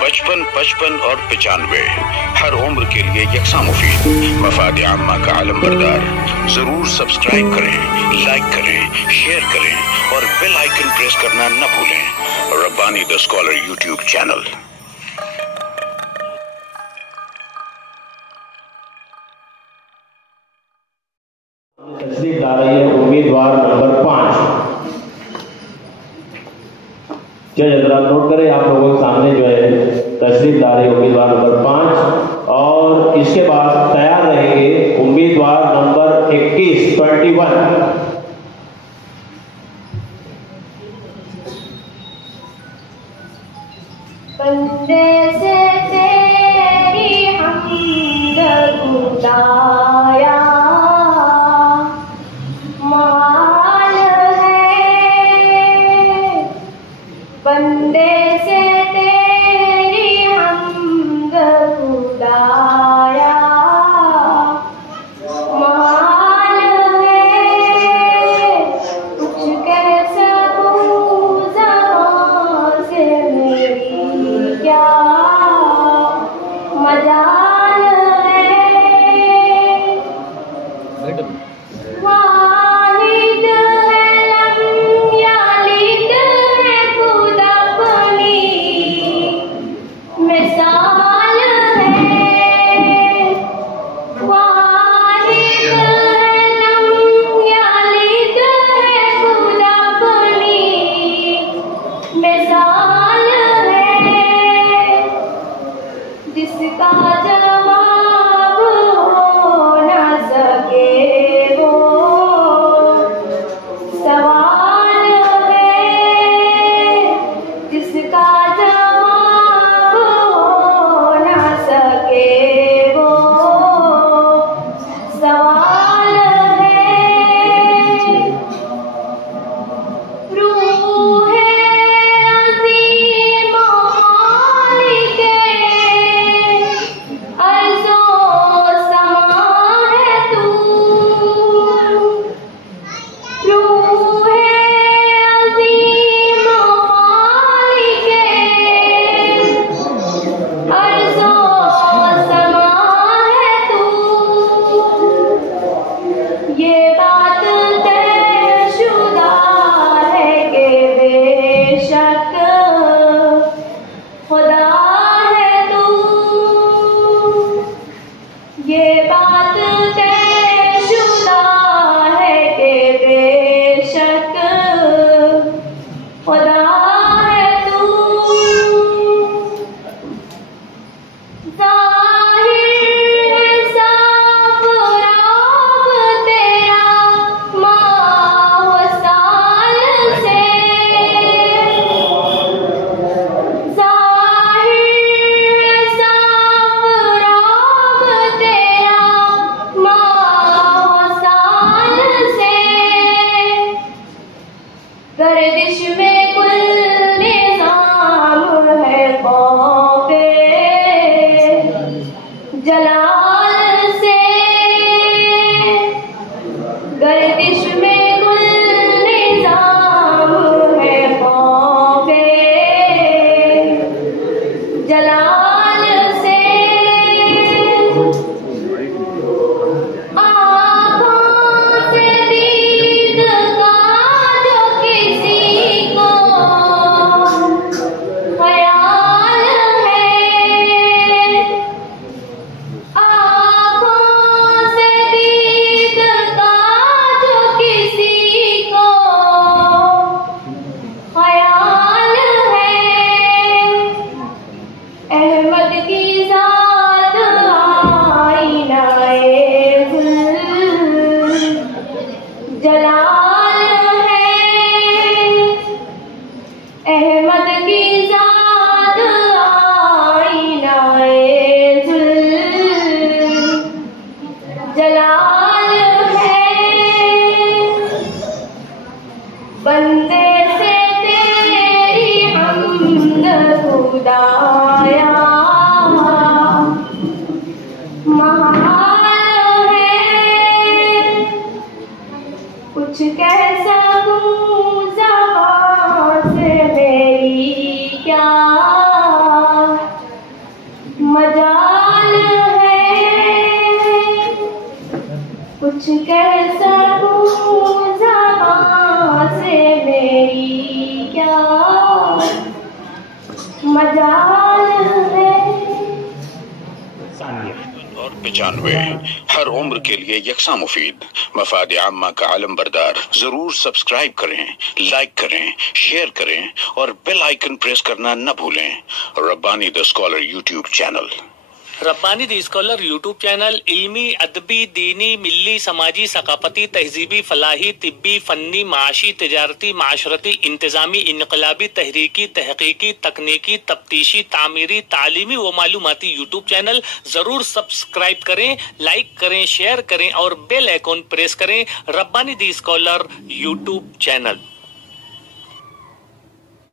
55, 55 और 95 हर उम्र के लिए यकसा मुफीद। मफाद आम्मा का आलम बरदार। जरूर सब्सक्राइब करें, लाइक करें, शेयर करें और बेल आइकन प्रेस करना न भूलें। Rabbani the scholar YouTube channel. तशरीफ ला रही है उम्मीदवार नंबर 5। जरा नोट करें, आप लोगों के सामने जो है तशरीफ ला रही है उम्मीदवार नंबर 5 और इसके बाद तैयार रहेंगे उम्मीदवार नंबर 21, 21। बंदे से तेरी हमद खुदाया माल है, बंदे से तेरी हमद खुदाया माल है। कुछ कह सकूं ज़बान से मेरी क्या मजाल है। वाहिद है लम यालिद है खुद अपनी मिसाल है। वाहिद है लम यालिद है खुद अपनी मिसाल है। जिसका जवाब हो न सके वो सवाल है। जिसका जवाब हो न सके वो सवाल है। रूह अज़ीम मालिक अर्ज़ो समा है तू। रूह अज़ीम मालिक अर्ज़ो समा है तू। ये बात तयशुदा है कि बेशक खुदा है तू। ये बात तयशुदा है कि बेशक खुदा है तू। ज़ाहिर साफ राब तेरा माहौसाल से। ज़ाहिर साफ राब तेरा माहौसाल से। गर्दिश में कुल निज़ाम है खौफे जलाल से। गर्दिश में कुल निज़ाम है खौफे जलाल से। आँखों से दीद का जो किसी को ख्याल है। आँखों से दीद का जो किसी को ख्याल है। अहमद की ज़ात आईनाए जलाल है। अहमद की ज़ात आईनाए जलाल है। बंदे से तेरी हमद खुदाया महाल है। कुछ कह सकूं ज़बान से मेरी क्या मजाल है। और 95 हर उम्र के लिए यकसा मुफीद, मफाद आम्मा का आलम बरदार। जरूर सब्सक्राइब करें, लाइक करें, शेयर करें और बेल आइकन प्रेस करना न भूलें। Rabbani the scholar YouTube channel. Rabbani the scholar YouTube channel इल्मी, अदबी, दीनी, मिल्ली, समाजी, सकाफती, तहजीबी, फलाही, तिब्बी, फन्नी, माशी, तिजारती, माशरती, इंतजामी, इनकलाबी, तहरीकी, तहकीकी, तकनीकी, तफ्तीशी, तामीरी, तालीमी व मालूमाती यूट्यूब चैनल। जरूर सब्सक्राइब करें, लाइक करें, शेयर करें और बेल आइकॉन प्रेस करें। Rabbani the scholar YouTube channel.